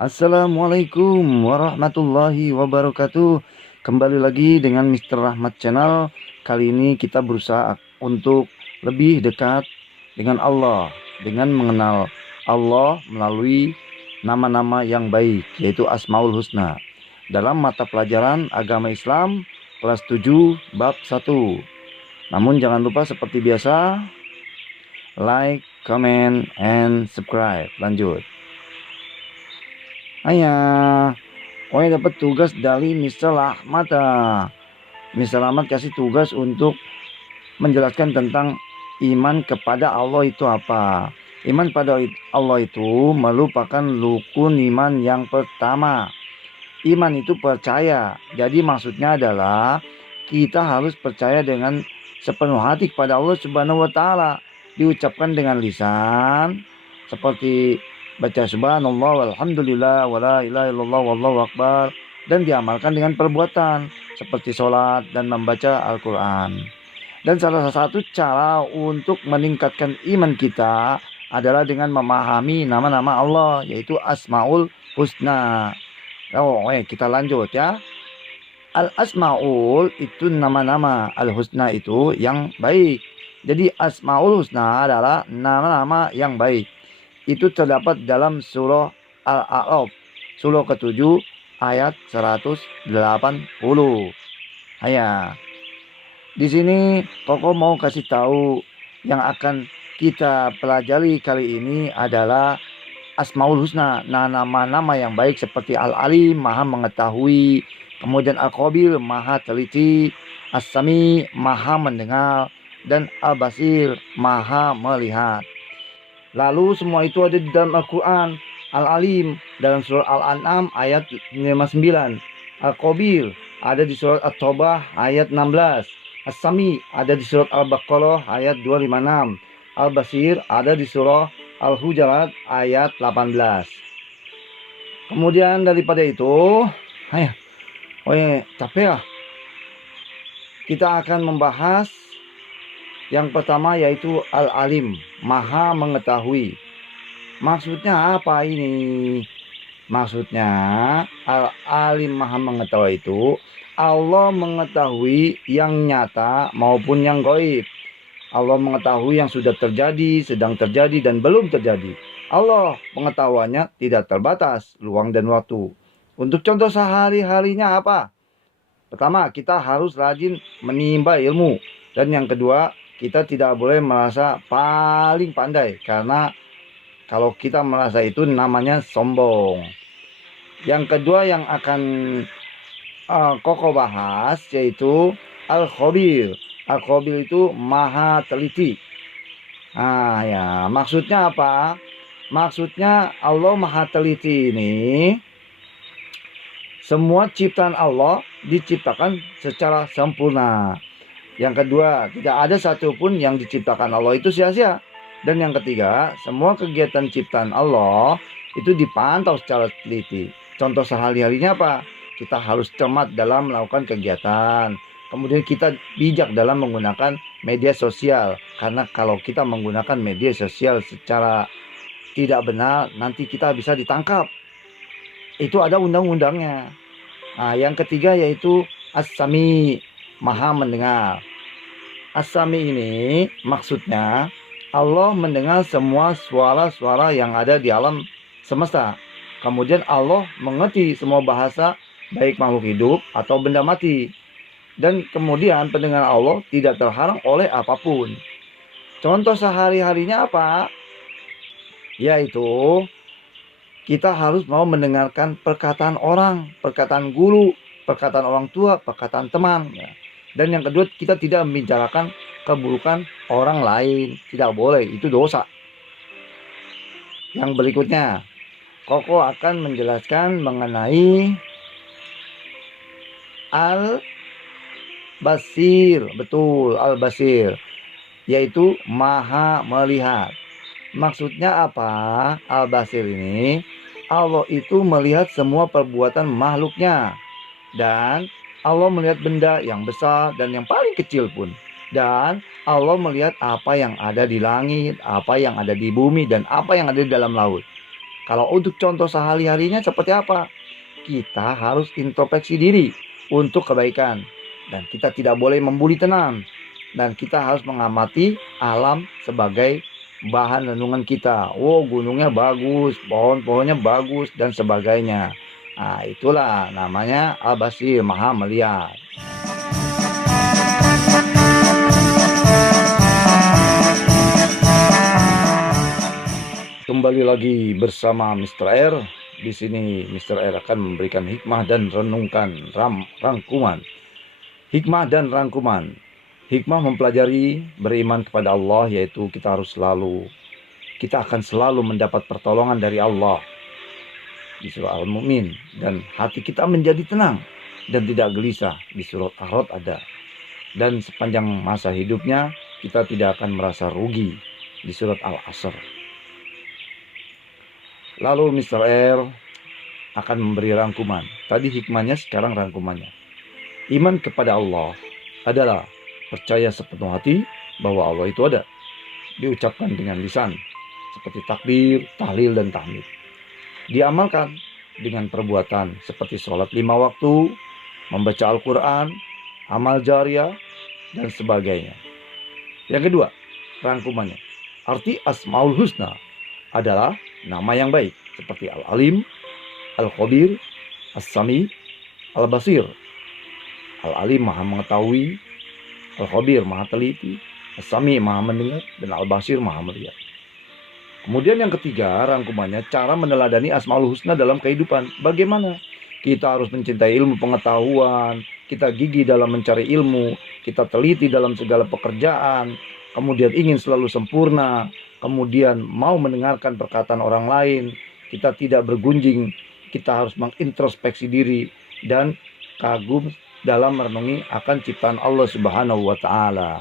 Assalamualaikum warahmatullahi wabarakatuh. Kembali lagi dengan Mr. Rahmat Channel. Kali ini kita berusaha untuk lebih dekat dengan Allah, dengan mengenal Allah melalui nama-nama yang baik, yaitu Asmaul Husna. Dalam mata pelajaran agama Islam kelas 7 bab 1. Namun jangan lupa seperti biasa, like, comment, and subscribe. Lanjut. Ayah, dapat tugas dari Mr. Rahmat. Mr. Rahmat kasih tugas untuk menjelaskan tentang iman kepada Allah itu apa. Iman pada Allah itu merupakan rukun iman yang pertama. Iman itu percaya. Jadi maksudnya adalah kita harus percaya dengan sepenuh hati kepada Allah Subhanahu wa taala. Diucapkan dengan lisan seperti baca subhanallah walhamdulillah wala ilaha illallah wallahu akbar, dan diamalkan dengan perbuatan seperti sholat dan membaca Al-Quran. Dan salah satu cara untuk meningkatkan iman kita adalah dengan memahami nama-nama Allah, yaitu Asmaul Husna. Kita lanjut ya. Al-Asmaul itu nama-nama, Al-Husna itu yang baik. Jadi Asmaul Husna adalah nama-nama yang baik. Itu terdapat dalam surah Al-A'raf, surah ke-7 ayat 180. Di sini Koko mau kasih tahu yang akan kita pelajari kali ini adalah Asmaul Husna, nama-nama yang baik seperti Al-Alim, Maha mengetahui, kemudian Al-Khabir, Maha teliti, As-Sami, Maha mendengar, dan Al-Basir, Maha melihat. Lalu semua itu ada di dalam Al-Quran. Al-Alim dalam surah Al-An'am ayat 59. Al-Khabir ada di surat At-Taubah ayat 16. As-Sami ada di surat Al-Baqarah ayat 256. Al-Basir ada di surah Al-Hujurat ayat 18. Kemudian daripada itu, capek ya. Kita akan membahas yang pertama, yaitu Al-Alim, Maha mengetahui. Maksudnya apa ini? Maksudnya Al-Alim, Maha mengetahui itu Allah mengetahui yang nyata maupun yang gaib. Allah mengetahui yang sudah terjadi, sedang terjadi, dan belum terjadi. Allah pengetahuannya tidak terbatas ruang dan waktu. Untuk contoh sehari-harinya apa? Pertama, kita harus rajin menimba ilmu. Dan yang kedua, kita tidak boleh merasa paling pandai, karena kalau kita merasa itu namanya sombong. Yang kedua yang akan Koko bahas yaitu Al-Khabir. Al-Khabir itu Maha teliti. Maksudnya apa? Maksudnya Allah Maha teliti ini, semua ciptaan Allah diciptakan secara sempurna. Yang kedua, tidak ada satupun yang diciptakan Allah itu sia-sia. Dan yang ketiga, semua kegiatan ciptaan Allah itu dipantau secara teliti. Contoh sehari-harinya apa? Kita harus cermat dalam melakukan kegiatan. Kemudian kita bijak dalam menggunakan media sosial. Karena kalau kita menggunakan media sosial secara tidak benar, nanti kita bisa ditangkap. Itu ada undang-undangnya. Yang ketiga yaitu As-Sami, Maha mendengar. As-Sami ini maksudnya Allah mendengar semua suara-suara yang ada di alam semesta. Kemudian Allah mengerti semua bahasa, baik makhluk hidup atau benda mati. Dan kemudian pendengaran Allah tidak terhalang oleh apapun. Contoh sehari-harinya apa? Yaitu kita harus mau mendengarkan perkataan orang, perkataan guru, perkataan orang tua, perkataan teman. Dan yang kedua, kita tidak membicarakan keburukan orang lain. Tidak boleh, itu dosa. Yang berikutnya, Koko akan menjelaskan mengenai Al-Basir. Betul, Al-Basir, yaitu Maha melihat. Maksudnya apa? Al-Basir ini, Allah itu melihat semua perbuatan makhluknya. Dan Allah melihat benda yang besar dan yang paling kecil pun. Dan Allah melihat apa yang ada di langit, apa yang ada di bumi, dan apa yang ada di dalam laut. Kalau untuk contoh sehari-harinya seperti apa? Kita harus introspeksi diri untuk kebaikan. Dan kita tidak boleh membuli tenan. Dan kita harus mengamati alam sebagai bahan renungan kita. Oh, gunungnya bagus, pohon-pohonnya bagus, dan sebagainya. Nah, itulah namanya Al-Basir, Maha Melihat. Kembali lagi bersama Mr. R. Di sini Mr. R akan memberikan hikmah dan rangkuman. Hikmah dan rangkuman. Hikmah mempelajari beriman kepada Allah, yaitu kita akan selalu mendapat pertolongan dari Allah di surah Al-Mu'min, dan hati kita menjadi tenang dan tidak gelisah di surat Ar-Ra'd ada. Dan sepanjang masa hidupnya kita tidak akan merasa rugi di surat Al-Asr. Lalu Mr. R akan memberi rangkuman. Tadi hikmahnya, sekarang rangkumannya. Iman kepada Allah adalah percaya sepenuh hati bahwa Allah itu ada. Diucapkan dengan lisan seperti takbir, tahlil, dan tahmid. Diamalkan dengan perbuatan seperti sholat 5 waktu, membaca Al-Quran, amal jariah, dan sebagainya. Yang kedua, rangkumannya. Arti Asmaul Husna adalah nama yang baik seperti Al-Alim, Al-Khabir, As-Sami, Al-Basir. Al-Alim maha mengetahui, Al-Khabir maha teliti, As-Sami maha mendengar, dan Al-Basir maha melihat. Kemudian yang ketiga, rangkumannya cara meneladani Asmaul Husna dalam kehidupan. Bagaimana? Kita harus mencintai ilmu pengetahuan, kita gigih dalam mencari ilmu, kita teliti dalam segala pekerjaan, kemudian ingin selalu sempurna, kemudian mau mendengarkan perkataan orang lain, kita tidak bergunjing, kita harus mengintrospeksi diri dan kagum dalam merenungi akan ciptaan Allah Subhanahu wa Ta'ala.